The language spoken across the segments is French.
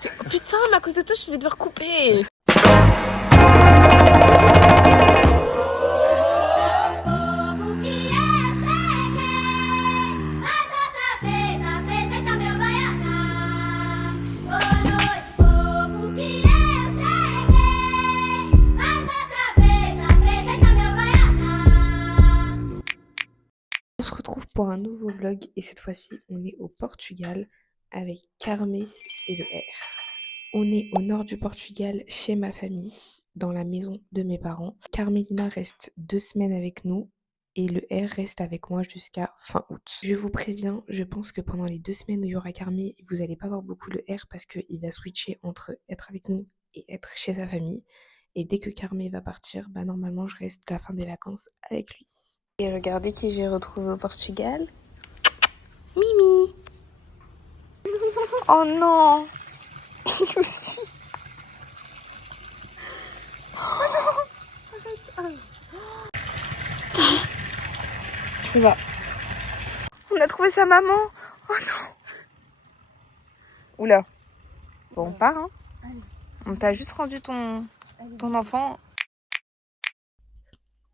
Oh putain, mais à cause de toi, je vais devoir couper. On se retrouve pour un nouveau vlog et cette fois-ci, on est au Portugal avec Carmé et le R. On est au nord du Portugal chez ma famille, dans la maison de mes parents. Carmélina reste 2 semaines avec nous et le R reste avec moi jusqu'à fin août. Je vous préviens, je pense que pendant les 2 semaines où il y aura Carmé, vous n'allez pas voir beaucoup le R parce qu'il va switcher entre être avec nous et être chez sa famille. Et dès que Carmé va partir, bah normalement je reste la fin des vacances avec lui. Et regardez qui j'ai retrouvé au Portugal. Mimi. Oh non. Il aussi. Oh non. Arrête. Tu vas. On a trouvé sa maman. Oh non. Oula. Bon, on part, hein. On t'a juste rendu ton enfant.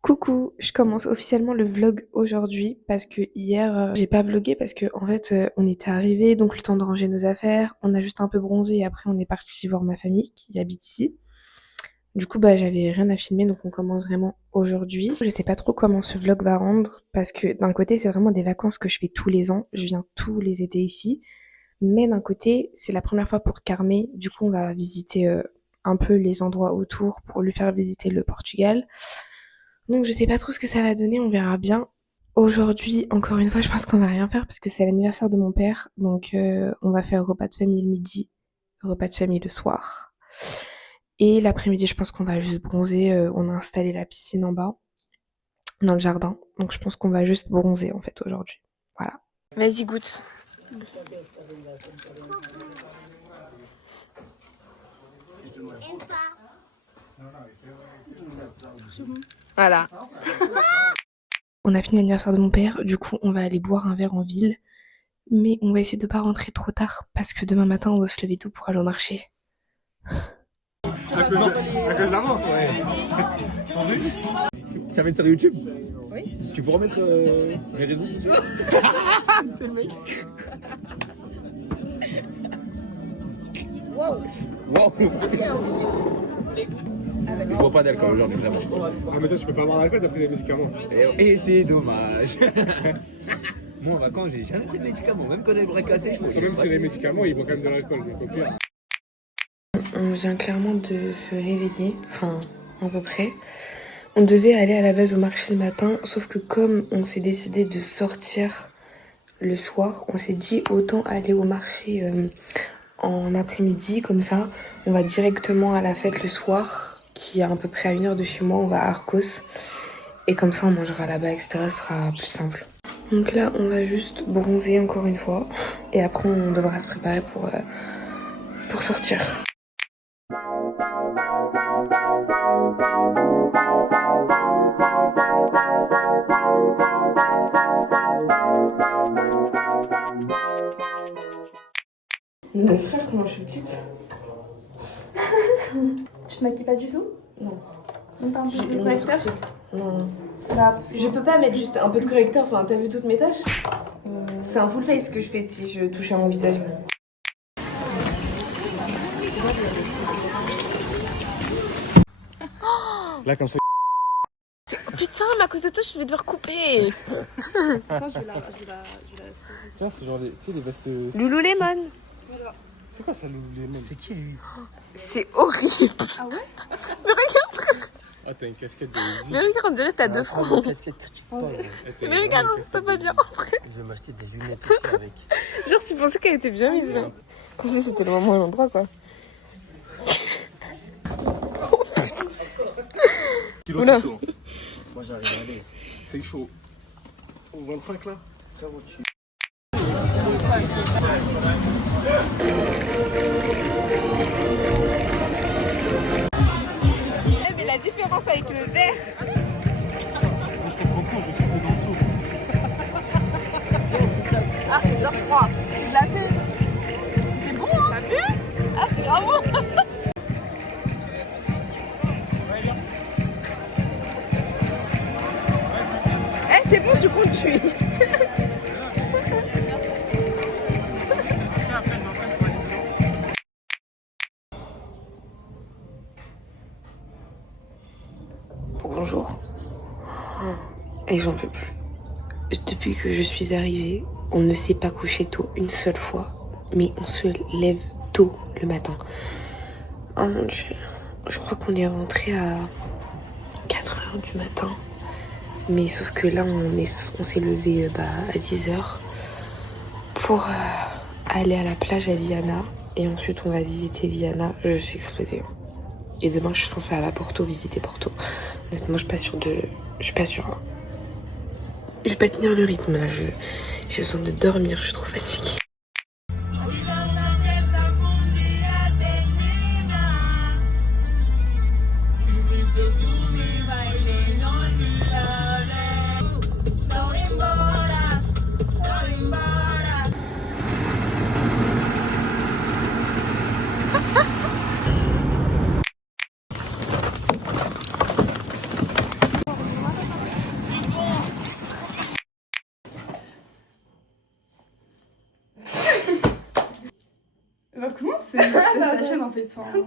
Coucou, je commence officiellement le vlog aujourd'hui parce que hier j'ai pas vlogué parce que en fait on était arrivés, donc le temps de ranger nos affaires, on a juste un peu bronzé et après on est parti voir ma famille qui habite ici. Du coup bah j'avais rien à filmer donc on commence vraiment aujourd'hui. Je sais pas trop comment ce vlog va rendre parce que d'un côté c'est vraiment des vacances que je fais tous les ans, je viens tous les étés ici, mais d'un côté c'est la première fois pour Carmé, du coup on va visiter un peu les endroits autour pour lui faire visiter le Portugal. Donc je sais pas trop ce que ça va donner, on verra bien. Aujourd'hui, encore une fois, je pense qu'on va rien faire parce que c'est l'anniversaire de mon père. Donc on va faire repas de famille le midi, repas de famille le soir. Et l'après-midi, je pense qu'on va juste bronzer. On a installé la piscine en bas, dans le jardin. Donc je pense qu'on va juste bronzer en fait aujourd'hui. Voilà. Vas-y, goûte. Voilà. On a fini l'anniversaire de mon père, du coup on va aller boire un verre en ville. Mais on va essayer de pas rentrer trop tard parce que demain matin on doit se lever tôt pour aller au marché. À cause d'avant, ouais. Tu vas mettre sur YouTube? Oui. Tu pourras mettre les réseaux sociaux? C'est le mec. Wow. Wow. Je bois pas d'alcool aujourd'hui, vraiment. Ah mais toi tu peux pas avoir d'alcool, t'as pris des médicaments. Et c'est dommage. Moi en vacances j'ai jamais pris de médicaments, même quand j'ai le bras cassé, je Même si les médicaments ils boivent quand même de l'alcool, donc au pire. On vient clairement de se réveiller, enfin à peu près. On devait aller à la base au marché le matin, sauf que comme on s'est décidé de sortir le soir, on s'est dit autant aller au marché en après-midi, comme ça on va directement à la fête le soir, qui est à peu près à 1 heure de chez moi, on va à Arcos. Et comme ça on mangera là-bas, etc. Ce sera plus simple. Donc là on va juste bronzer encore une fois, et après on devra se préparer pour sortir. Mon frère, comment je suis petite. Tu te maquilles pas du tout? Non. Même pas un peu de correcteur? Non. Bah, Je peux pas mettre juste un peu de correcteur, enfin t'as vu toutes mes taches? C'est un full face que je fais si je touche à mon visage. Là comme ça. Oh putain, mais à cause de toi, je vais devoir couper. attends, je vais la... Tiens, c'est genre les, tu sais, les vestes. Lululemon. C'est quoi ça, Lululemon? C'est qui? C'est horrible. Ah ouais? Mais regarde, Ah, t'as une casquette de. mais regarde, on dirait que t'as 2 fronts. Casquette critique pas. Mais regarde, t'as pas bien rentré. Je vais m'acheter des lunettes aussi avec. Genre, tu pensais qu'elle était bien mise là. Comme si c'était le moment et l'endroit quoi. Oula. Moi j'arrive à l'aise. C'est chaud. Au 25 là? Frérot, tu. Mais la différence avec le verre. Je comprends pas, je suis dans le dessous. Ah, c'est bien froid. C'est glacé. C'est bon, hein? T'as vu? Ah, c'est bonjour. Et j'en peux plus. Depuis que je suis arrivée, on ne s'est pas couché tôt une seule fois, mais on se lève tôt le matin. Oh mon Dieu, je crois qu'on est rentré à 4h du matin. Mais sauf que là, on s'est levé à 10h pour aller à la plage à Viana. Et ensuite, on va visiter Viana. Je suis explosée. Et demain, je suis censée aller à Porto, visiter Porto. Honnêtement, je suis pas sûre de... Je suis pas sûre. Je vais pas tenir le rythme, là. J'ai besoin de dormir, je suis trop fatiguée. Bah, comment c'est la chaîne en fait. Enfin...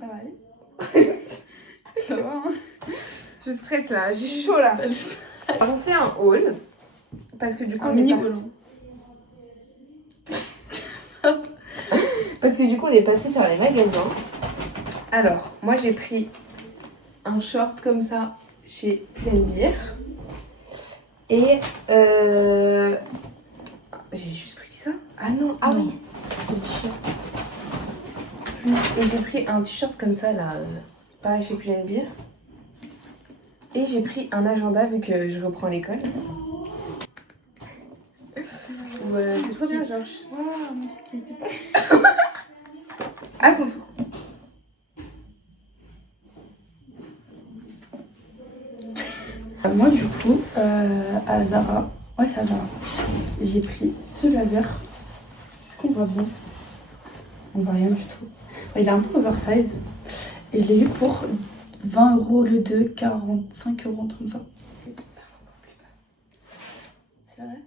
Ça va aller. Ça va, hein. Je stresse là, j'ai chaud là. On fait un haul. Parce que du coup, on est parti. Parce que du coup, on est passé faire les magasins. Alors, moi j'ai pris un short comme ça chez Pull&Bear. Et j'ai juste pris ça. Ah non, ah oui, le t-shirt. Et j'ai pris un t-shirt comme ça là, pareil chez Pull&Bear. Et j'ai pris un agenda vu que je reprends l'école. C'est trop bien, genre. Ah, mon truc qui était pas. Attention. Moi, du coup, à Zara, ouais, c'est à Zara, j'ai pris ce blazer. Est-ce qu'on voit bien? On voit rien du tout. Il est un peu oversize. Et je l'ai eu pour 20 € le 2, 45 €, un truc comme ça. C'est vrai?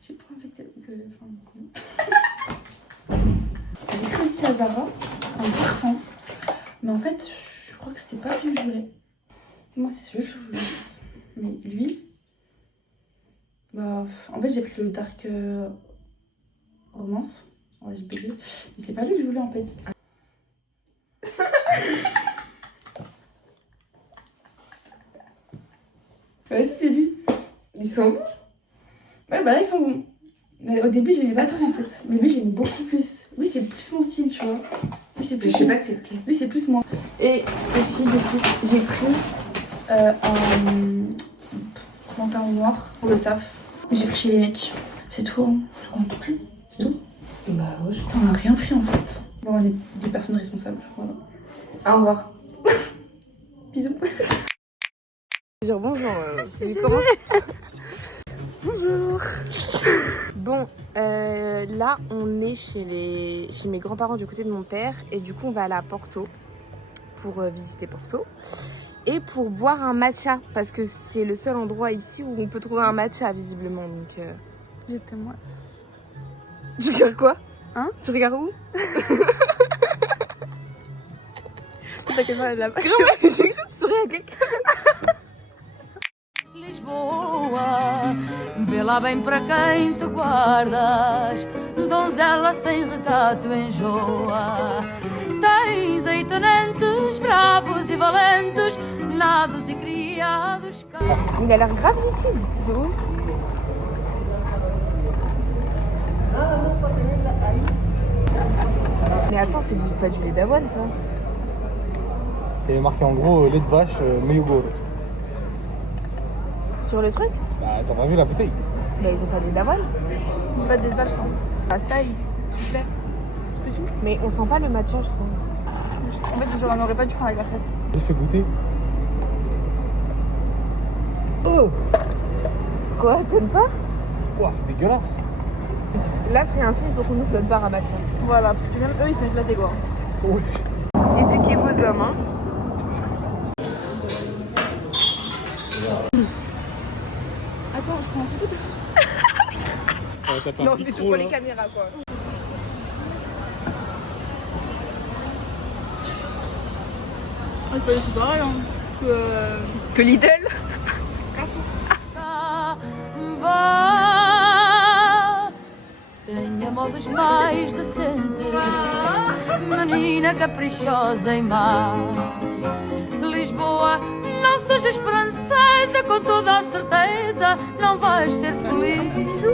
J'ai pas envie que. J'ai pris aussi à Zara un parfum. Mais en fait, je crois que c'était pas lui que je voulais. Moi, c'est celui que je voulais. Mais lui, bah, en fait, j'ai pris le Dark Romance. Ouais, j'ai bugué. Mais c'est pas lui que je voulais en fait. Ouais, c'est lui. Ils sont bons. Ouais, bah là, ils sont bons. Mais au début, j'aimais pas trop en fait. Mais lui, j'aime beaucoup plus. Lui, c'est plus mon style, tu vois. Lui, c'est plus. Je sais pas c'est lequel. Lui, c'est plus moi. Et aussi, du coup, j'ai pris un pantalon noir pour le taf. J'ai pris chez les mecs. C'est tout, hein. Je crois qu'on a tout pris. C'est tout. Bah ouais, putain, on a rien pris en fait. Bon, on est des personnes responsables. Voilà. Au revoir. Bisous. Genre bonjour, comment... Bonjour. Bon, là on est chez mes grands-parents du côté de mon père et du coup on va aller à Porto pour visiter Porto et pour boire un matcha parce que c'est le seul endroit ici où on peut trouver un matcha visiblement donc... Je t'aime. Tu regardes quoi? Hein? Tu regardes où? T'inquiète pas, là-bas. J'ai cru que tu souriais à quelqu'un. Lisboa, vê lá bem para quem te guardas, donzela sem recato enjoa. Tens aí tenentes bravos e valentes, nados e criados. Il a l'air grave lucide, de ouf. Mais attends, c'est pas du lait d'avoine ça? Il est marqué en gros lait de vache, Meyugo. Sur le truc? Bah t'as pas vu la bouteille? Bah ils ont pas de lait d'avoine. J'ai pas de vaches sans. La taille, s'il vous plaît. C'est tout petit. Mais on sent pas le matcha je trouve. En fait, j'en aurais pas dû prendre avec la fraise. J'ai fait goûter. Oh! Quoi? T'aimes pas? Ouah, c'est dégueulasse. Là c'est un signe pour qu'on ouvre notre bar à matcha. Voilà, parce que même eux, ils sont éclatés quoi. Oui. Éduquez vos hommes, hein. Attends, je prends un photo. T'as pas Non un mais micro, tu prends là. les caméras quoi. C'est pareil, hein. Que Lidl. Vá, tenha modos mais decentes, menina caprichosa e má. Lisboa, não sejas francesa, com toda a certeza não vais ser feliz.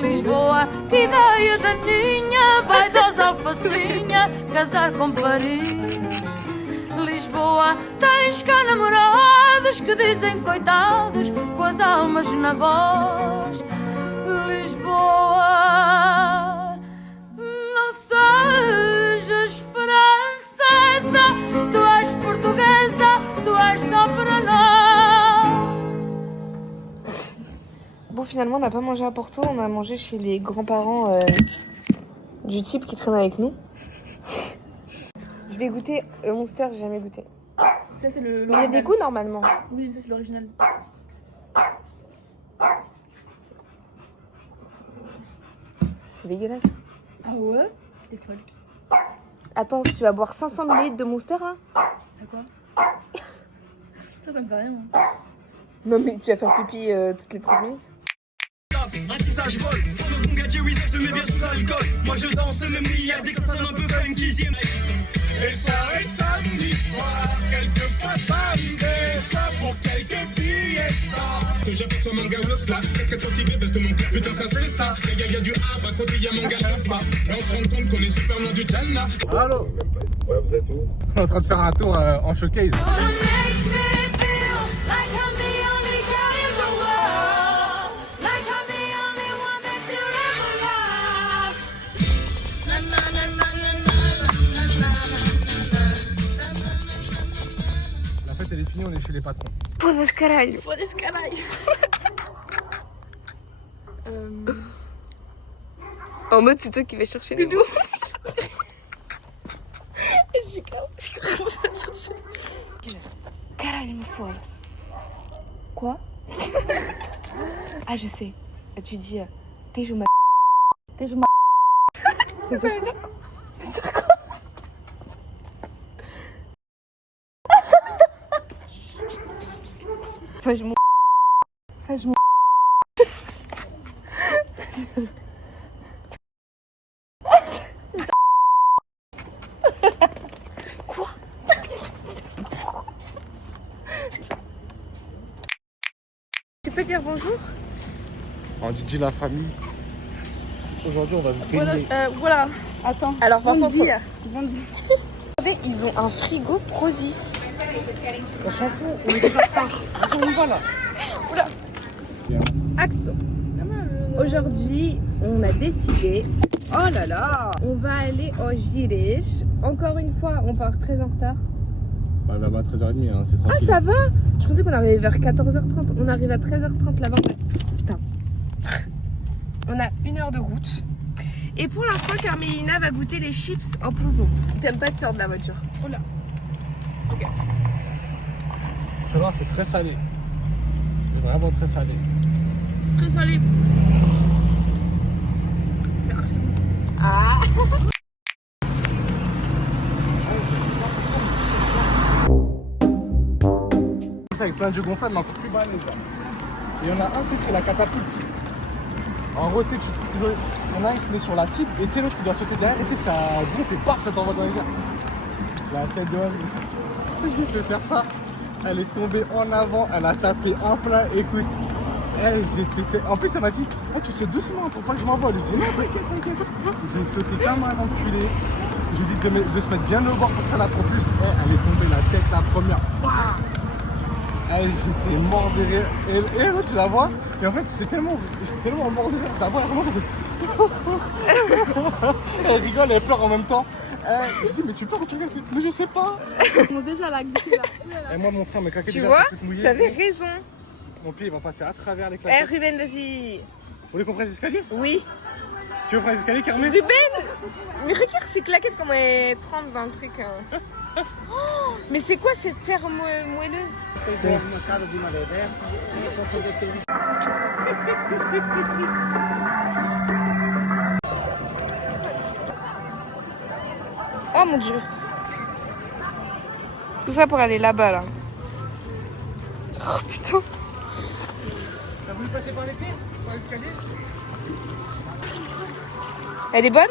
Lisboa, que ideia daninha, vaidosa alfacinha, casar com Paris. Lisboa, tens cá namorados que dizem coitados, com as almas na voz. Lisboa, não sejas francesa, tu és portuguesa, tu és só para nós. Bon, finalement, on n'a pas mangé à Porto, on a mangé chez les grands-parents du type qui traîne avec nous. Je vais goûter le Monster, j'ai jamais goûté. Ça, c'est le. Mais il y a des goûts normalement. Oui, mais ça, c'est l'original. C'est dégueulasse. Ah ouais? T'es folle. Attends, tu vas boire 500 ml de Monster là? À quoi? Ça me fait rien, moi. Non, mais tu vas faire pipi toutes les 30 minutes. Un tissage vol, pendant que mon gars Jerry se met bien sous alcool. Moi je danse le milliard dès que ça sonne un peu funky. Elle s'arrête samedi soir, quelquefois samedi soir pour quelques billets de sang. Que j'aperçois mon gars là, presque motivé parce que mon cœur, putain ça c'est ça. Y'a du havre à côté, y'a mon gars Alpha. Et on se rend compte qu'on est super loin du Tana. Allô. Ouais, vous êtes où? On est en train de faire un tour en showcase. La fête elle est finie, on est chez les patrons. Foda-se caralho. Foda-se caralho. En mode, c'est toi qui vas chercher les mots. J'ai commencé à chercher. Caralho, me foda-se. Quoi? Ah, je sais. Tu dis Tejo ma. Tejo ma. C'est ça. Faz mon. Faz mon. Quoi? Tu peux dire bonjour? On dit la famille. Aujourd'hui on va se baigner. Voilà. Attends. Alors par contre, dire. regardez, ils ont un frigo Prozis. On s'en fout, on est déjà en retard. On y va là. Oula. Action. Aujourd'hui, on a décidé. Oh là là. On va aller au Girèche. Encore une fois, on part très en retard. Bah là-bas 13h30, hein, c'est Ah, tranquille. ça va? Je pensais qu'on arrivait vers 14h30. On arrive à 13h30 là-bas. Putain. On a 1 heure de route. Et pour l'instant, Carmélina va goûter les chips en peloton. T'aimes pas te sortir de la voiture? Oh là. Ok. Tu vas voir, c'est très salé. C'est vraiment très salé. Très salé. C'est archi. Ah. Ça avec plein de jeux gonflables, mais encore plus balèze. Et il y en a un, tu sais, c'est la catapulte. En gros, tu sais, il y en a un qui se met sur la cible et tu sais, l'autre qui doit sauter derrière et tu sais, ça gonfle et paf, ça t'envoie dans les airs. La tête de Anne, je vais faire ça. Elle est tombée en avant, elle a tapé un plat. Écoute, en plus, elle m'a dit, oh, tu sautes doucement pour pas que je m'envole. Je dis, non, t'inquiète. J'ai sauté comme un enculé. Je lui ai dit de se mettre bien au bord pour que ça la propulse. Elle est tombée la tête la première. J'étais mort de rire. Et l'autre, je la vois. Et en fait, j'étais tellement mort de rire. Je la vois, elle vraiment. Elle rigole, elle pleure en même temps. Je dis, mais tu pleures ou tu rigoles? Mais je sais pas. On est déjà la goûter là. Et moi, mon frère m'a claqué Tu déjà, vois, ça peut te mouiller. j'avais raison. Mon pied, il va passer à travers les Eh claquettes. Ruben, vas-y. Vous voulez qu'on prenne les escaliers? Oui. Tu veux prendre les escaliers, Carmen? Ruben! Mais regarde ces claquettes comment elles tremblent dans le truc. Oh, mais c'est quoi cette terre moelleuse? Oh mon dieu. Tout ça pour aller là-bas, là. Oh putain. T'as voulu passer par les pieds? Par l'escalier? Elle est bonne?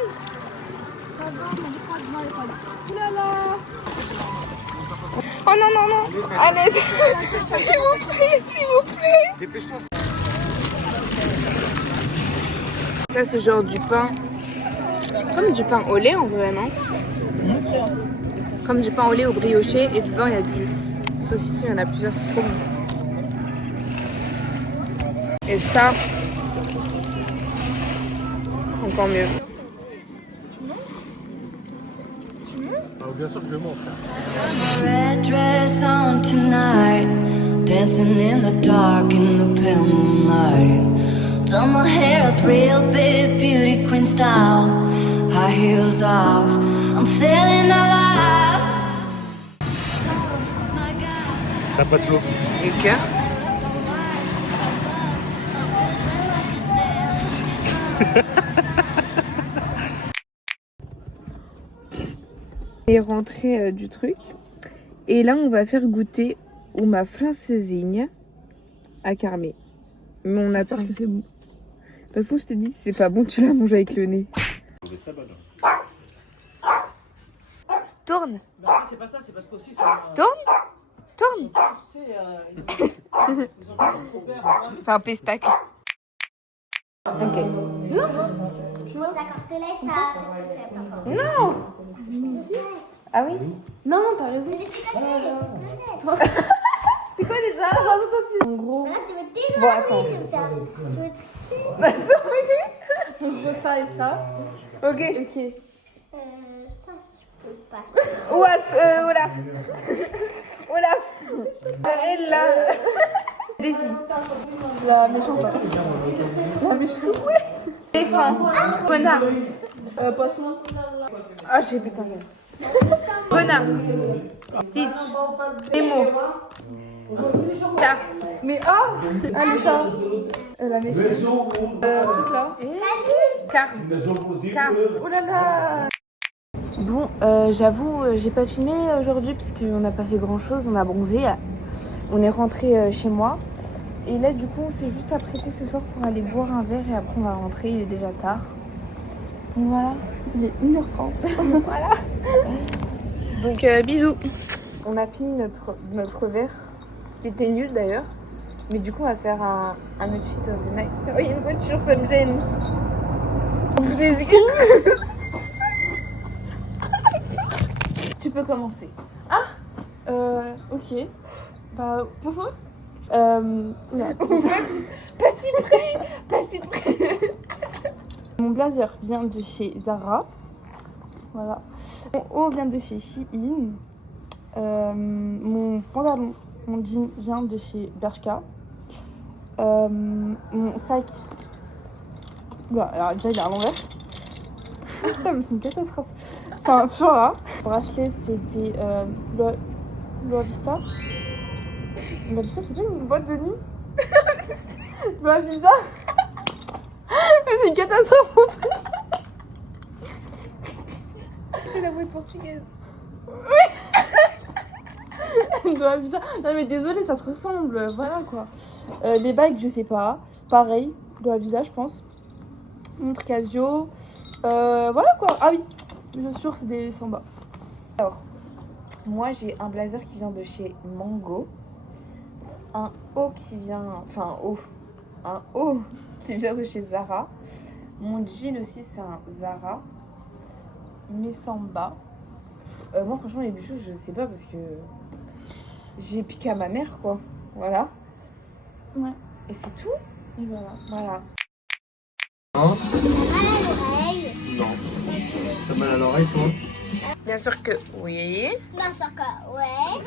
Oh non, non, non. Allez, s'il vous plaît, s'il vous plaît. Dépêche-toi. Ça, c'est genre du pain. Comme du pain au lait en vrai, non? Comme du pain au lait au brioché et dedans il y a du saucisson, il y en a plusieurs, c'est trop bon. Et ça, encore mieux. Ah, bien sûr que je monte. Red dress on tonight, dancing in the dark in the pale moonlight. Done my hair up real big, beauty queen style. High heels off, I'm feeling alive. Ça n'a pas de flot. Et le cœur. On est rentré du truc. Et là, on va faire goûter uma francesinha à Carmé. Mais on a peur que c'est bon. De toute façon, je te dis, si c'est pas bon, tu la manges avec le nez. Tourne. Bah, c'est pas ça, c'est parce qu'aussi sur. Tourne. Tourne. Tu sais, ils ont trop peur. C'est un pestacle. Ok. Non. Ah oui. Non, non, t'as raison. C'est quoi déjà? En gros. Bon, attends. On voit ça et ça. Ok. Ok. Ça, je peux pas. Olaf. Olaf. Elle là. Daisy. La méchante. La méchante. Éléphant. Renard. Poisson. Ah, j'ai pété un gueule. Renard. Stitch. Nemo. Cars. Mais ah, le chat. La méchante. Truc là. Cars. Cars. Oh là là. Bon, j'avoue, j'ai pas filmé aujourd'hui parce qu'on n'a pas fait grand chose, on a bronzé. On est rentré chez moi. Et là, du coup, on s'est juste apprêté ce soir pour aller boire un verre et après on va rentrer, il est déjà tard. Donc voilà, Il est 1h30. voilà. Donc bisous. On a fini notre verre, qui était nul d'ailleurs. Mais du coup, on va faire un outfit of the night. Oh, il y a une voiture, ça me gêne. Vous les Tu peux commencer. Ok. Bah, bonsoir. Oula. Pas si près. Pas si près. Mon blazer vient de chez Zara. Voilà. Mon haut vient de chez Shein. Mon pantalon, mon jean vient de chez Bershka. Mon sac. Bah, alors déjà il est à l'envers. Putain, mais c'est une catastrophe. C'est un Fura. Le bracelet, c'est des Lua Vista. Lua Vista, c'est pas une boîte de nuit. Lua Vista. C'est une catastrophe mon truc. C'est la boîte portugaise. Lua Vista. Non mais désolé, ça se ressemble. Voilà quoi. Les bagues, je sais pas. Pareil, Lua Vista, je pense. Montre Casio. Voilà quoi. Ah oui, bien sûr, c'est des Samba. Alors, moi j'ai un blazer qui vient de chez Mango. Un haut qui vient. Enfin, un haut qui vient de chez Zara. Mon jean aussi, c'est un Zara. Mes Samba. Moi, franchement, les bijoux, je sais pas parce que j'ai piqué à ma mère quoi. Voilà. Ouais. Et c'est tout. Et voilà. Voilà. Hein? L'oreille. Non. T'as mal à l'oreille, toi? Bien sûr que oui. Non, c'est encore. Ouais.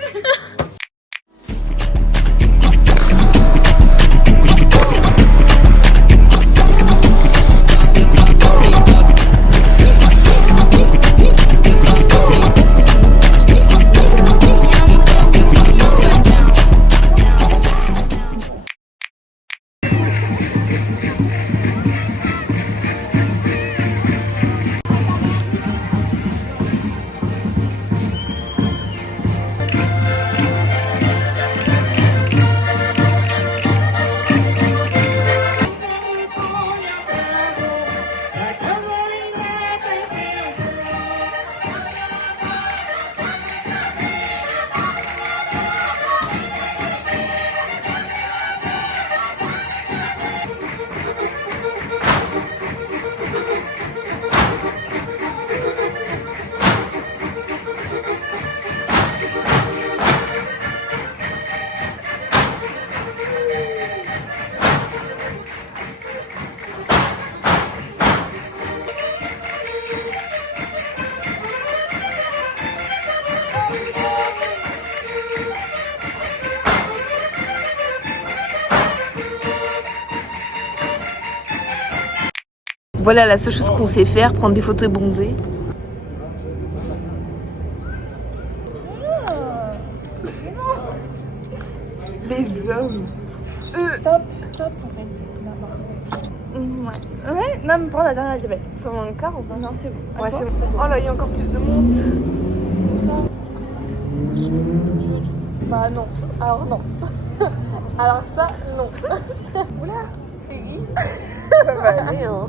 Voilà la seule chose qu'on sait faire, prendre des photos bronzées. Les hommes. Stop en fait. Ouais, non, mais prends la dernière Isabelle. T'en as un quart ou pas? Non, c'est bon. Ouais, c'est bon. Oh là, il y a encore plus de monde. Bah non. Alors non. Alors ça, non. Ça va aller, hein.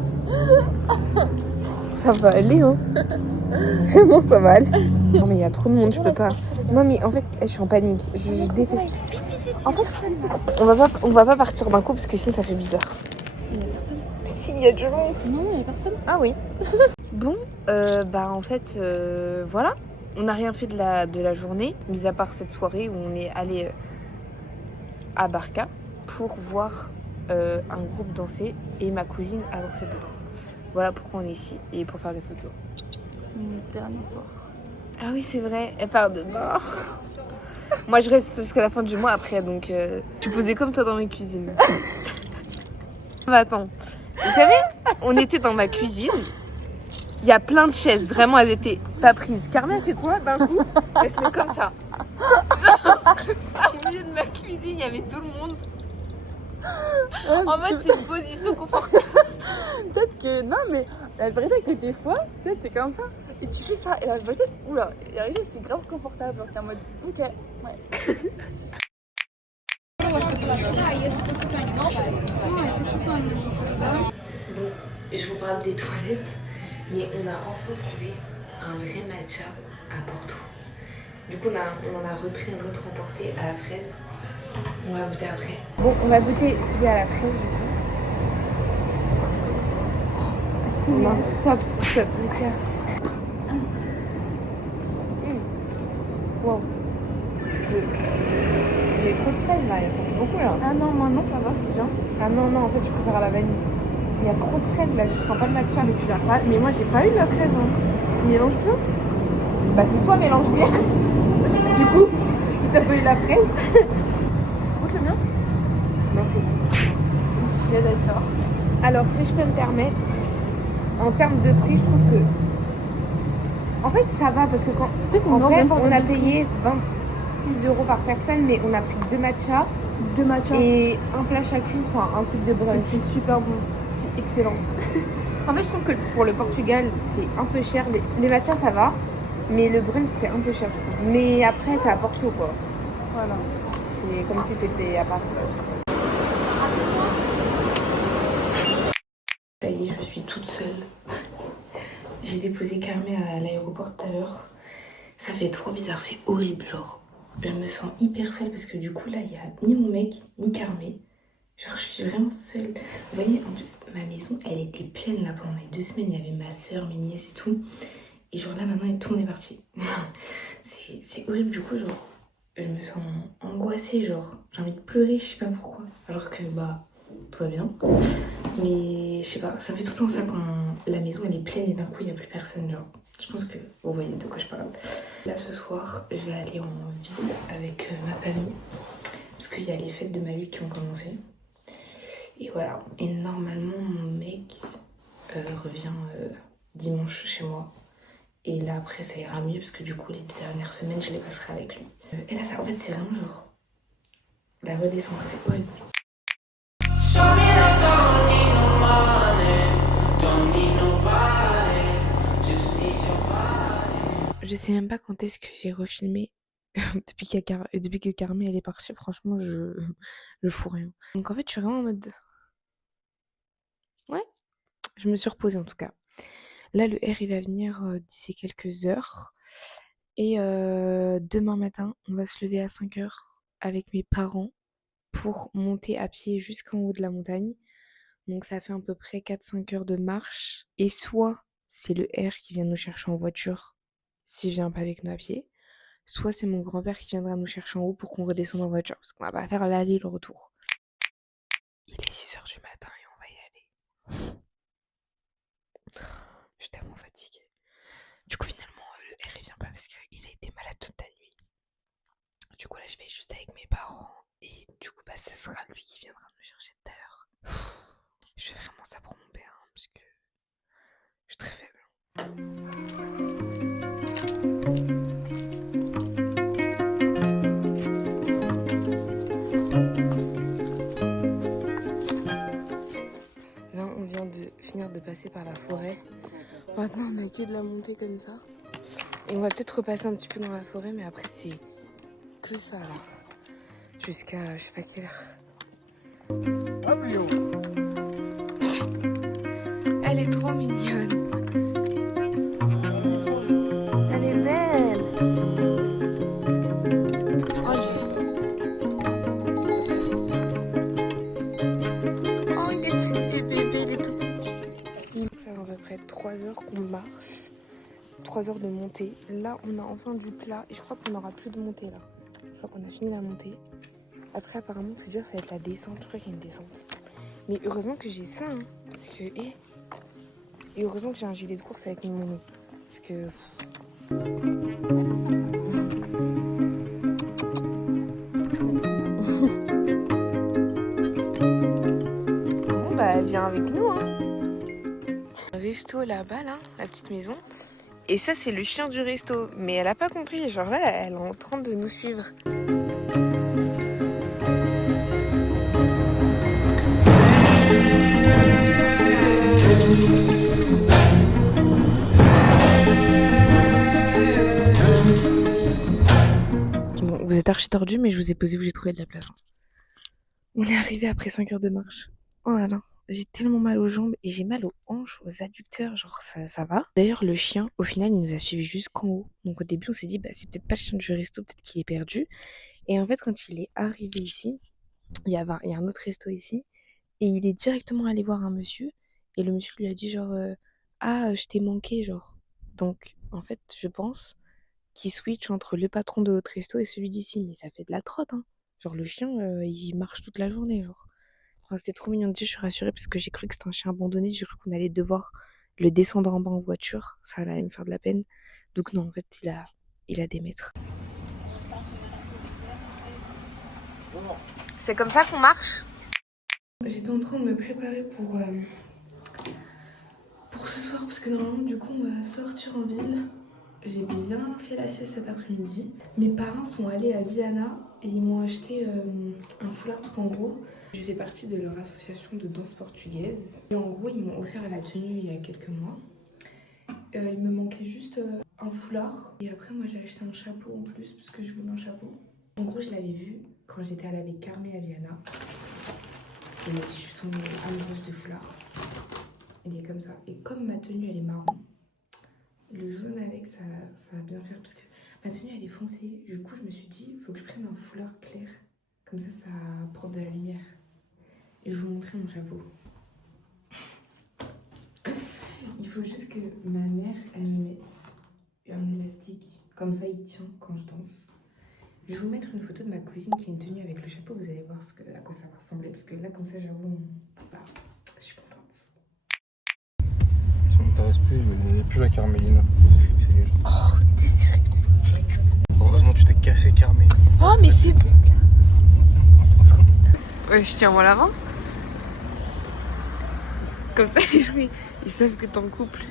Ça va aller, hein. Vraiment, ça va aller. Non, mais il y a trop de monde, je peux pas. Non, mais en fait, je suis en panique. Je déteste. En fait, on va pas partir d'un coup parce que sinon ça fait bizarre. Il y a personne. Si, il y a du monde. Non, il y a personne. Ah oui. Bon, bah en fait, voilà. On n'a rien fait de la journée, mis à part cette soirée où on est allé à Barca pour voir un groupe danser et ma cousine a dansé dedans. Voilà pourquoi on est ici et pour faire des photos. C'est mon dernier soir. Ah oui, c'est vrai, elle part demain. Moi, je reste jusqu'à la fin du mois après, donc tu posais comme toi dans mes cuisines. Mais attends, vous savez, on était dans ma cuisine. Il y a plein de chaises, vraiment, elles étaient pas prises. Carmen fait quoi d'un coup? Elle se met comme ça. Genre, au milieu de ma cuisine, il y avait tout le monde. En mode, c'est une position confortable. Peut-être que. Non, mais la vérité, c'est que des fois, peut-être t'es comme ça. Et tu fais ça. Et la vérité, oula, la vérité, c'est grave confortable. Genre, t'es en mode, ok, ouais. Bon, je vous parle des toilettes, mais on a enfin trouvé un vrai matcha à Porto. Du coup, on en a repris un autre emporté à la fraise. On va goûter après. Bon, on va goûter celui à la fraise du coup. C'est non, stop, c'est clair. Wow. J'ai eu trop de fraises là, ça fait beaucoup là. Ah non, moi non, ça va, c'était bien. Ah non, en fait, je préfère la vanille. Il y a trop de fraises là, je sens pas le matcha. Mais tu l'as pas. Mais moi, j'ai pas eu la fraise. Hein. Mélange bien. Bah, c'est toi, mélange bien. Du coup, si t'as pas eu la fraise. Goûte le mien. Non, c'est bon. Je suis d'accord. Alors, si je peux me permettre, en termes de prix, je trouve que. En fait, ça va parce que quand. En vrai, on a payé 26 € par personne, mais on a pris 2 matchas. 2 matchas. Et un plat chacune, enfin un truc de brunch. C'était super bon. C'était excellent. En fait, je trouve que pour le Portugal, c'est un peu cher. Les matchas, ça va. Mais le brunch, c'est un peu cher, je trouve. Mais après, t'es à Porto, quoi. Voilà. C'est comme si t'étais à Paris. Ça y est, je suis toute seule. J'ai déposé Carmen à l'aéroport tout à l'heure. Ça fait trop bizarre, c'est horrible, genre. Je me sens hyper seule parce que du coup, là, il n'y a ni mon mec, ni Carmen. Genre, je suis vraiment seule. Vous voyez, en plus, ma maison, elle était pleine là pendant les 2 semaines. Il y avait ma soeur, mes nièces et tout. Et genre là, maintenant, tout le monde est parti. C'est horrible, du coup, genre, je me sens angoissée, genre, j'ai envie de pleurer, je sais pas pourquoi. Alors que, bah, tout va bien. Mais, je sais pas, ça fait tout le temps ça quand la maison, elle est pleine et d'un coup, il n'y a plus personne, genre. Je pense que vous voyez de quoi je parle. Là, ce soir, je vais aller en ville avec ma famille. Parce qu'il y a les fêtes de ma ville qui ont commencé. Et voilà. Et normalement, mon mec revient dimanche chez moi. Et là, après, ça ira mieux parce que du coup, les 2 dernières semaines, je les passerai avec lui. Et là, ça, en fait, c'est vraiment genre la redescente. C'est horrible. Je sais même pas quand est-ce que j'ai refilmé depuis que Carmen elle est partie. Franchement, je fous rien. Donc en fait, je suis vraiment en mode. Ouais, je me suis reposée en tout cas. Là, le R il va venir d'ici quelques heures. Et demain matin, on va se lever à 5 heures avec mes parents pour monter à pied jusqu'en haut de la montagne. Donc ça fait à peu près 4-5 heures de marche. Et soit c'est le R qui vient nous chercher en voiture, s'il vient pas avec nous à pied, soit c'est mon grand-père qui viendra nous chercher en haut pour qu'on redescende en voiture, parce qu'on va pas faire l'aller et le retour. Il est 6 heures du matin et on va y aller. Je suis tellement fatiguée. Du coup, finalement, le R il vient pas parce qu'il a été malade toute la nuit. Du coup, là, je vais juste avec mes parents. Et du coup, bah, ce sera lui qui viendra me chercher tout à l'heure. Je fais vraiment ça pour mon père, hein, parce que vient de finir de passer par la forêt. Maintenant, on a que de la montée comme ça. Et on va peut-être repasser un petit peu dans la forêt, mais après, c'est que ça, là. Jusqu'à, je sais pas quelle heure. Elle est trop mignonne. Elle est belle. Oh, il est bébé, il est tout petit. Ça fait à peu près 3 heures qu'on marche. 3 heures de montée. Là, on a enfin du plat. Et je crois qu'on n'aura plus de montée, là. Je crois qu'on a fini la montée. Après, apparemment, faut dire, ça va être la descente. Je crois qu'il y a une descente. Mais heureusement que j'ai ça, hein. Parce que... Et heureusement que j'ai un gilet de course avec mon mono. Parce que... Bon bah viens avec nous, hein. Un resto là-bas, là, la petite maison. Et ça c'est le chien du resto. Mais elle a pas compris, genre là, elle est en train de nous suivre. Bon, vous êtes archi tordu, mais je vous ai posé où j'ai trouvé de la place. On est arrivé après 5 heures de marche. Oh là là, j'ai tellement mal aux jambes et j'ai mal aux hanches, aux adducteurs, genre ça va. D'ailleurs, le chien, au final, il nous a suivis jusqu'en haut. Donc au début, on s'est dit, bah c'est peut-être pas le chien du resto, peut-être qu'il est perdu. Et en fait, quand il est arrivé ici, il y a un autre resto ici, et il est directement allé voir un monsieur, et le monsieur lui a dit genre, ah, je t'ai manqué, genre. Donc, en fait, je pense qu'il switch entre le patron de l'autre resto et celui d'ici, mais ça fait de la trotte, hein. Genre le chien, il marche toute la journée, genre. Enfin, c'était trop mignon de dire, je suis rassurée parce que j'ai cru que c'était un chien abandonné, j'ai cru qu'on allait devoir le descendre en bas en voiture, ça allait me faire de la peine. Donc non, en fait, il a des maîtres. C'est comme ça qu'on marche? J'étais en train de me préparer pour ce soir, parce que normalement, du coup, on va sortir en ville. J'ai bien fait la sieste cet après-midi. Mes parents sont allés à Viana et ils m'ont acheté un foulard parce qu'en gros, je fais partie de leur association de danse portugaise. Et en gros, ils m'ont offert la tenue il y a quelques mois. Il me manquait juste un foulard. Et après, moi, j'ai acheté un chapeau en plus parce que je voulais un chapeau. En gros, je l'avais vu quand j'étais allée avec Carmé à Viana. Et je suis tombée amoureuse du foulard. Il est comme ça. Et comme ma tenue, elle est marron, le jaune avec, ça va bien faire parce que ma tenue elle est foncée. Du coup, je me suis dit, il faut que je prenne un foulard clair. Comme ça apporte de la lumière. Et je vais vous montrer mon chapeau. Il faut juste que ma mère, elle me mette un élastique. Comme ça, il tient quand je danse. Je vais vous mettre une photo de ma cousine qui a une tenue avec le chapeau. Vous allez voir à quoi ça va ressembler. Parce que là, comme ça, j'avoue, je suis contente. Ça m'intéresse plus, je vais donner plus la Carmélina. C'est nul. Oh, t'es sérieux? Heureusement, tu t'es cassé, Carmé. Oh, mais c'est bon. Ouais, je tiens moi la main. Comme ça, les jouets, ils savent que t'es en couple.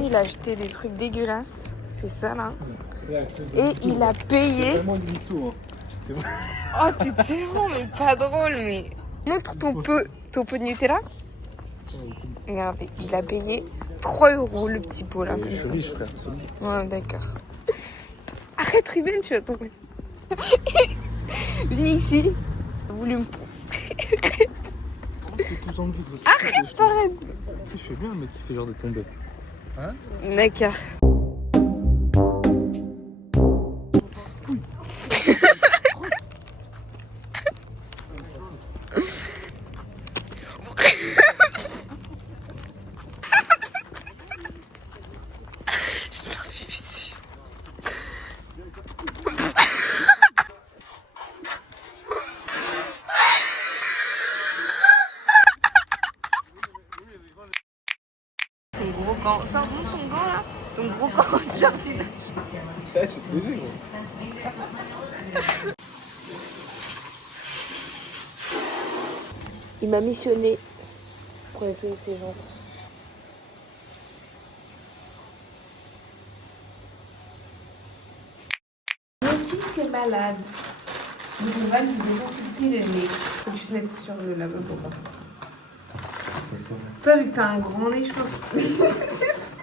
Il a acheté des trucs dégueulasses, c'est ça là. Et il a payé. Oh, t'es tellement mais pas drôle, mais. Montre ton pot de Nutella. Regardez, il a payé 3 € le petit pot là. Je suis riche, frère. Ouais, d'accord. Arrête, Ruben, tu vas tomber. Viens ici. Il a voulu me pousser. Arrête, arrête. Je fais bien, le mec qui fait genre de tomber. Hein? D'accord. Son gros gant, sors de ton gant là, ton gros gant de jardinage. Je vais te baiser, gros. Il m'a missionné pour nettoyer ses jantes. salade. Donc on va lui désinfecter le nez. Faut que tu te mettes sur le lavabo. Toi, vu que t'as un grand nez, je pense.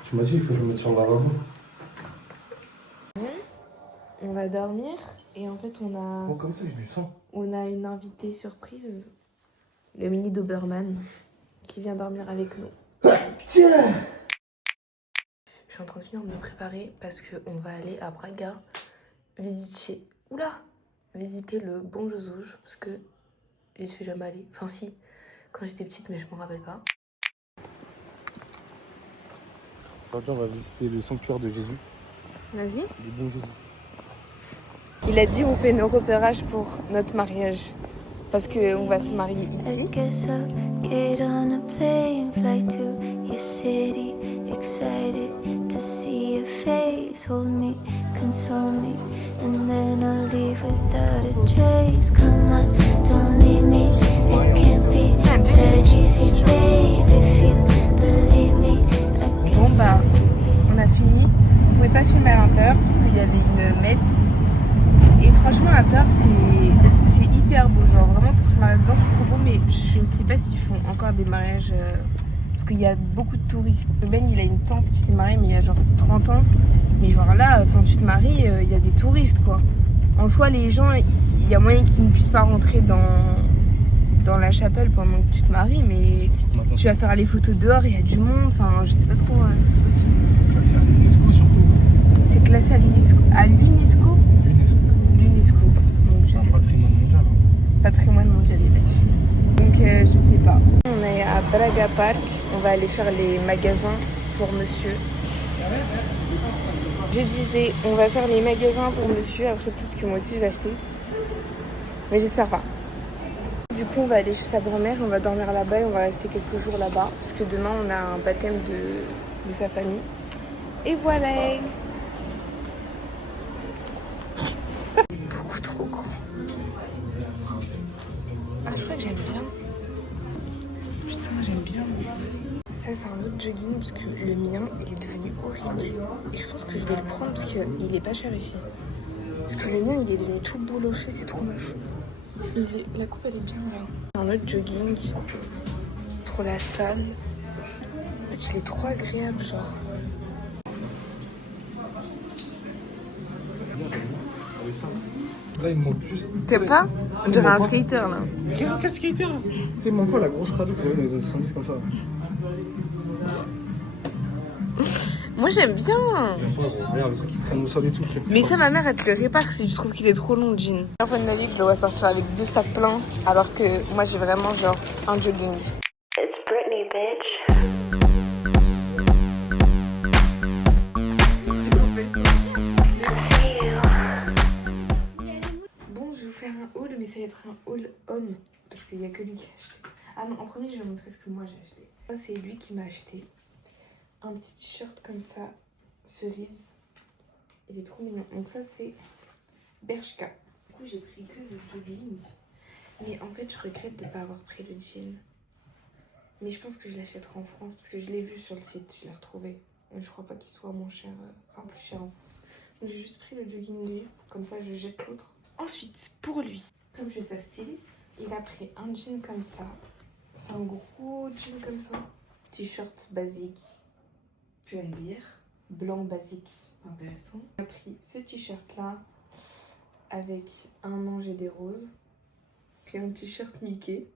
Tu m'as dit, il faut que je me mette sur le lavabo. On va dormir et en fait Oh, comme ça, j'ai du sang. on a une invitée surprise, le mini Doberman, qui vient dormir avec nous. Tiens! Je suis en train de finir de me préparer parce qu'on va aller à Braga visiter. Visiter le Bon Jesus parce que j'y suis jamais allée. Enfin si, quand j'étais petite, mais je m'en rappelle pas. Aujourd'hui, on va visiter le sanctuaire de Jésus, Vas-y. le bon Jésus. Il a dit on fait nos repérages pour notre mariage parce qu'on va se marier ici. I guess I'll get on a plane, fly to your city, excited to see your face, hold me, console me, and then I'll leave without a trace. Come on, don't leave me, it can't be that easy, babe, if you believe me, I Bon guess bah, on a fini. On pouvait pas filmer à l'intérieur parce qu'il y avait une messe. Et franchement, à l'intérieur, c'est hyper beau. Genre, vraiment, pour se marier dedans, c'est trop beau. Mais je sais pas s'ils font encore des mariages. Parce qu'il y a beaucoup de touristes. Ben, il a une tante qui s'est mariée, mais il y a genre 30 ans. Mais genre là, enfin, tu te maries, il y a des touristes, quoi. En soi, les gens, il y a moyen qu'ils ne puissent pas rentrer dans la chapelle pendant que tu te maries. Mais tu vas faire les photos dehors, il y a du monde. Enfin, je sais pas trop si c'est possible. C'est classé à l'UNESCO surtout. C'est classé à l'UNESCO. À l'UNESCO. Donc je sais pas. Patrimoine mondial. Patrimoine mondial, il a dit. Donc je sais pas. On est à Braga Park. On va aller faire les magasins pour monsieur. Je disais, on va faire les magasins pour monsieur. Après, peut-être que moi aussi je vais acheter. Mais j'espère pas. Du coup, on va aller chez sa grand-mère. On va dormir là-bas et on va rester quelques jours là-bas. Parce que demain, on a un baptême de sa famille. Et voilà. Beaucoup trop grand. Ah, c'est vrai que j'aime bien. Putain, j'aime bien. Ça, c'est un autre jogging parce que le mien, il est devenu horrible. Et je pense que je vais le prendre parce qu'il est pas cher ici. Parce que le mien, il est devenu tout bouloché, c'est trop moche. La coupe, elle est bien là. Un autre jogging pour la salle. En fait, il est trop agréable, genre. Là, il me manque juste. T'aimes pas? On dirait un skater là. Quel skater là? Il me manque quoi, la grosse radio qu'il y avait dans les années 70 comme ça? Moi j'aime bien. Regarde, le truc qui traîne au sol et tout. Mais ça, ma mère, elle te le répare si tu trouves qu'il est trop long, le jean. La fois de ma vie, je le vois sortir avec 2 sacs pleins, alors que moi j'ai vraiment genre un jogging. it's Britney, bitch. Bon, je vais vous faire un haul, mais ça va être un haul homme, parce qu'il n'y a que lui qui a acheté. Ah non, en premier, je vais vous montrer ce que moi j'ai acheté. Ça, c'est lui qui m'a acheté un petit t-shirt comme ça, cerise. Il est trop mignon. Donc ça, c'est Bershka. Du coup, j'ai pris que le jogging. Mais en fait, je regrette de ne pas avoir pris le jean. Mais je pense que je l'achèterai en France, parce que je l'ai vu sur le site, je l'ai retrouvé. Et je crois pas qu'il soit moins cher, enfin plus cher en France. Donc j'ai juste pris le jogging gris, comme ça je jette l'autre. Ensuite, pour lui, comme je suis sa styliste, il a pris un jean comme ça. C'est un gros jean comme ça. T-shirt basique, Pull&Bear, blanc basique, intéressant. Il a pris ce t-shirt là, avec un ange et des roses. Puis un t-shirt Mickey,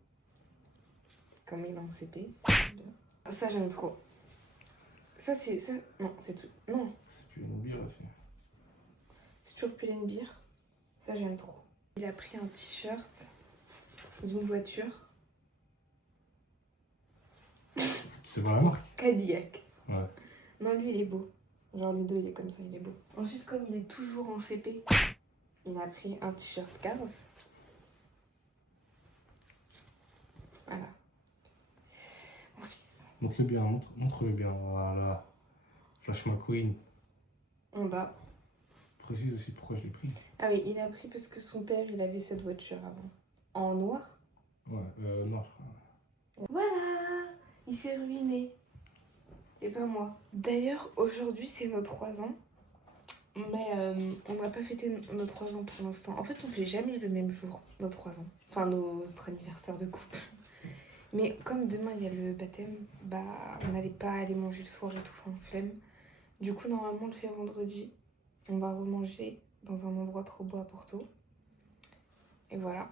comme il est en CP. Ça j'aime trop. Ça c'est... ça non, c'est tout. Non. C'est plus une bière la fille. C'est toujours Pull&Bear. Ça j'aime trop. Il a pris un t-shirt d'une voiture. C'est pas la marque? Cadillac. Ouais. Non, lui il est beau. Genre les deux il est comme ça, il est beau. Ensuite, comme il est toujours en CP, il a pris un t-shirt Cars. Voilà. Mon fils. Montre-le bien, montre-le bien. Voilà. Flash McQueen. En bas. Précise aussi pourquoi je l'ai pris. Ah oui, il a pris parce que son père, il avait cette voiture avant. En noir. Ouais, noir. Voilà, il s'est ruiné. Et pas moi. D'ailleurs, aujourd'hui, c'est nos 3 ans. Mais on n'a pas fêté nos 3 ans pour l'instant. En fait, on fait jamais le même jour, nos 3 ans. Enfin, notre anniversaire de couple. Mais comme demain, il y a le baptême, bah, on n'allait pas aller manger le soir et tout, enfin, flemme. Du coup, normalement, on le fait vendredi. On va remanger dans un endroit trop beau à Porto. Et voilà.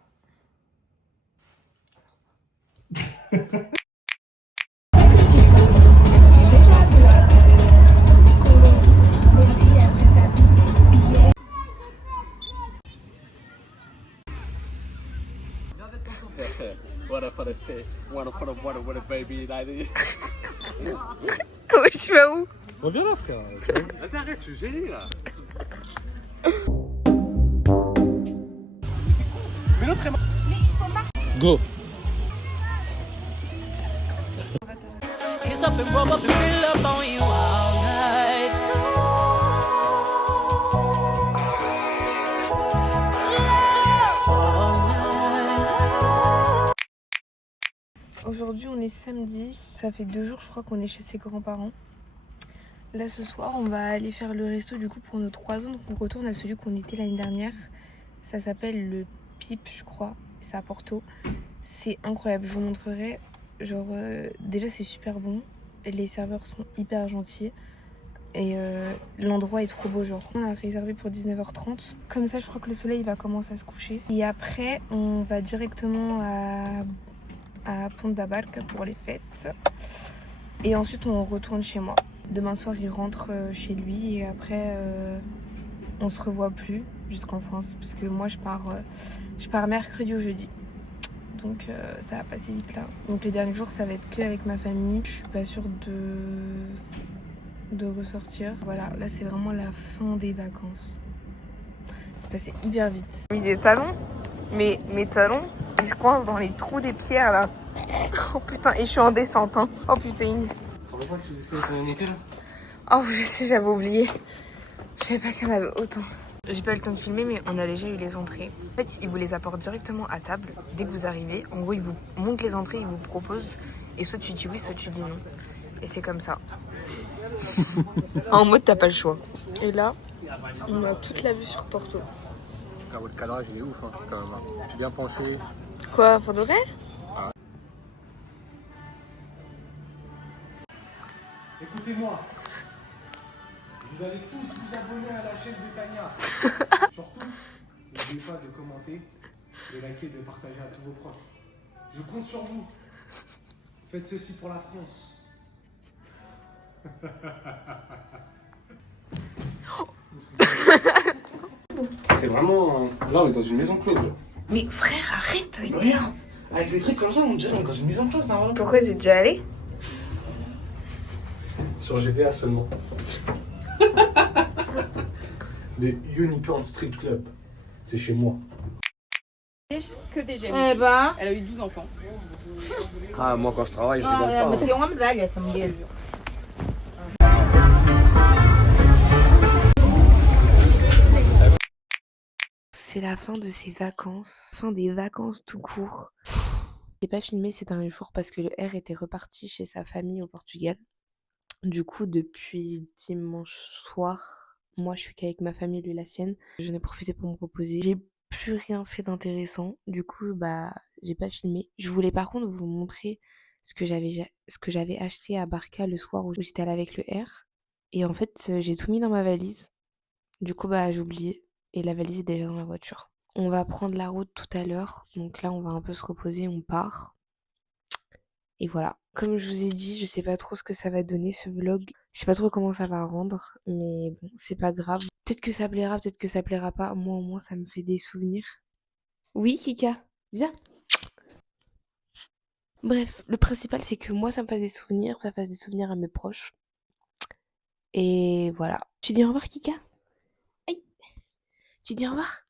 Wanna put a water with a baby daddy. Ouais, je vais où? Reviens là, frère. Vas-y, arrête, tu gênes là. Mais l'autre est mort. Go. Kiss up and rub up and fill up on you all night. Aujourd'hui, on est samedi. Ça fait 2 jours, je crois, qu'on est chez ses grands-parents. Là, ce soir, on va aller faire le resto du coup pour nos 3 ans. Donc, on retourne à celui qu'on était l'année dernière. Ça s'appelle le Pipe, je crois. C'est à Porto. C'est incroyable. Je vous montrerai. Genre, déjà, c'est super bon. Les serveurs sont hyper gentils. Et l'endroit est trop beau, genre. On a réservé pour 19h30. Comme ça, je crois que le soleil va commencer à se coucher. Et après, on va directement à Ponta Barca pour les fêtes. Et ensuite, on retourne chez moi. Demain soir, il rentre chez lui. Et après, on se revoit plus jusqu'en France. Parce que moi, je pars mercredi ou jeudi. Donc ça va passer vite là. Donc les derniers jours, ça va être que avec ma famille. Je suis pas sûre de ressortir. Voilà, là c'est vraiment la fin des vacances. C'est passé hyper vite. J'ai mis des talons, mais mes talons, ils se coincent dans les trous des pierres là. Oh putain, et je suis en descente, hein. Oh putain. Combien de fois que tu essayes de monter là? Oh je sais, j'avais oublié. Je savais pas qu'il y en avait autant. J'ai pas eu le temps de filmer, mais on a déjà eu les entrées. En fait, ils vous les apportent directement à table dès que vous arrivez. En gros, ils vous montrent les entrées, ils vous proposent. Et soit tu dis oui, soit tu dis non. Et c'est comme ça. En mode, t'as pas le choix. Et là, on a toute la vue sur Porto. Ah, votre cadrage il est ouf, hein, quand même. Hein. Bien penché. Quoi, pour de vrai? Écoutez-moi. Vous allez tous vous abonner à la chaîne de Tania. Surtout, n'oubliez pas de commenter, de liker, de partager à tous vos proches. Je compte sur vous. Faites ceci pour la France. C'est vraiment... Là, on est dans une maison close. Mais frère, arrête. Regarde, avec les trucs comme ça, on dirait qu'on est dans une maison de classe normalement. Pourquoi t'es déjà allé? Sur GTA seulement. Des Unicorn Street Club. C'est chez moi. Que des gemmes. Eh ben. Elle a eu 12 enfants. Ah, moi quand je travaille, je rigole pas. Mas é uma medalha essa mulher. C'est la fin de ces vacances. Fin des vacances tout court. J'ai pas filmé ces derniers jours parce que le R était reparti chez sa famille au Portugal. Du coup, depuis dimanche soir, moi je suis qu'avec ma famille, lui la sienne. Je n'ai profité pour me reposer. J'ai plus rien fait d'intéressant. Du coup, bah, j'ai pas filmé. Je voulais par contre vous montrer ce que j'avais acheté à Barca le soir où j'étais allée avec le R. Et en fait, j'ai tout mis dans ma valise. Du coup, bah, j'ai oublié. Et la valise est déjà dans la voiture. On va prendre la route tout à l'heure. Donc là, on va un peu se reposer, on part. Et voilà. Comme je vous ai dit, je sais pas trop ce que ça va donner ce vlog. Je sais pas trop comment ça va rendre. Mais bon, c'est pas grave. Peut-être que ça plaira, peut-être que ça plaira pas. Moi, au moins, ça me fait des souvenirs. Oui, Kika, viens. Bref, le principal, c'est que moi, ça me fasse des souvenirs. Ça fasse des souvenirs à mes proches. Et voilà. Tu dis au revoir, Kika? Aïe. Tu dis au revoir?